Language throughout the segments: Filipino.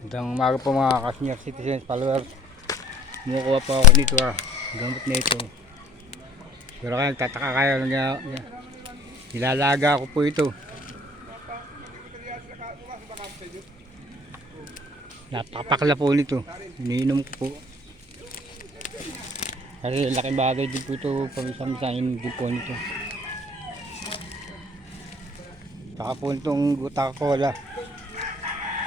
Magandang umaga po mga ka-senior citizens followers. Kumukuha po ako nito gamot na ito. Pero kaya nagtataka kayo nilalaga ko po ito. Napakapakla po nito. Iniinom ko po. Kasi laki bagay din po ito. Pamisang-misang din po nito. Saka po itong guta cola.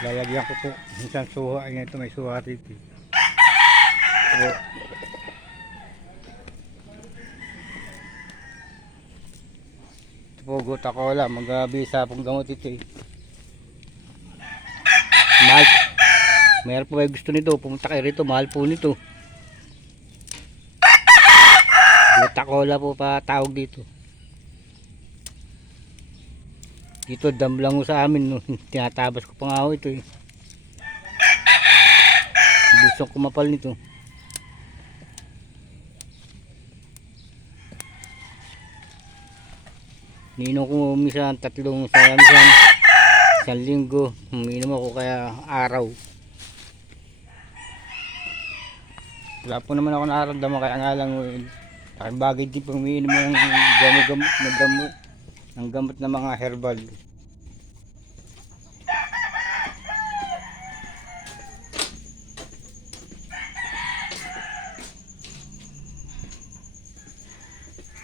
Lalagyan ko po. Minsan suha. Ayan ito, may suha rito. Ito. Ito po, guta cola. Mag-abisa pong gamot ito eh. Mahal. Mayroon po kayo gusto nito. Pumunta kayo rito. Mahal po nito. Guta cola po pa tawag dito. Dito dam lang sa amin no. Tinatabas ko pa nga ito eh. Gusto ko kumapal nito. Niinom ko minsan tatlong isang linggo. Umiinom ako kaya araw. Wala po naman ako nararamdaman kaya nga lang aking bagay din pang umiinom ng gamot na mga herbal.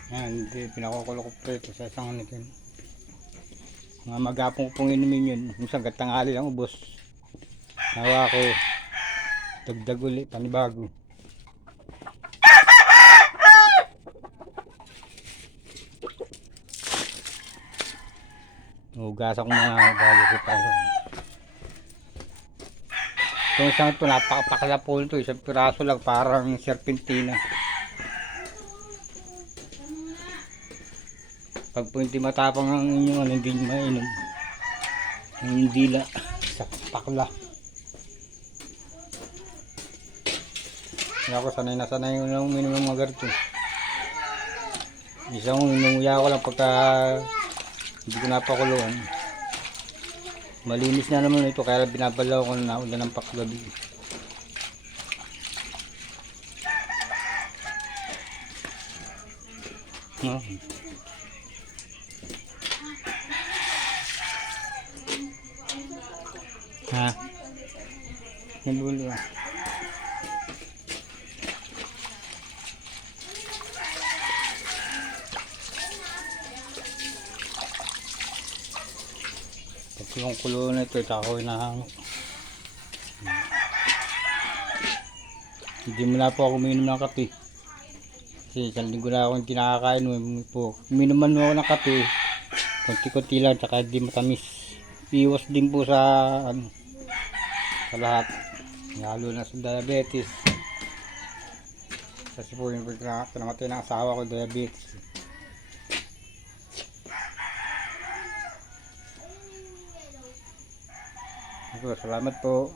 Yan, pinakukulo ko po ito sa isang nito. Mga magapong ko pong inumin yun. Minsan gatangali lang ubos. Nawa ko dagdag ulit, panibago. Hugasan ko mga bago ko pa. Itong isang ito, napakapakala po ito. Isang piraso lang, parang serpentina. Pag po hindi matapang ang inyong hindi nyo mainom. Ang dila sa pakla. Kaya ako sanay na sanay yung uminom ng mga ganito. Isang inunguya ko lang pagka hindi ko napakuluan. Malinis na naman ito kaya binabalaw ko na ulan ng pakgabi. Ha? Nabulo. Yung kulo na ito, ako hinahangok. Hindi mo na po ako uminom ng kape. Kasi isang linggo na akong kinakakain po. Uminuman mo ako ng kape. Kunti-kunti lang, tsaka hindi matamis. Iwas din po sa sa lahat. Lalo na sa diabetes. Kasi po yung pinamatay ng asawa ko, diabetes. Salamat po.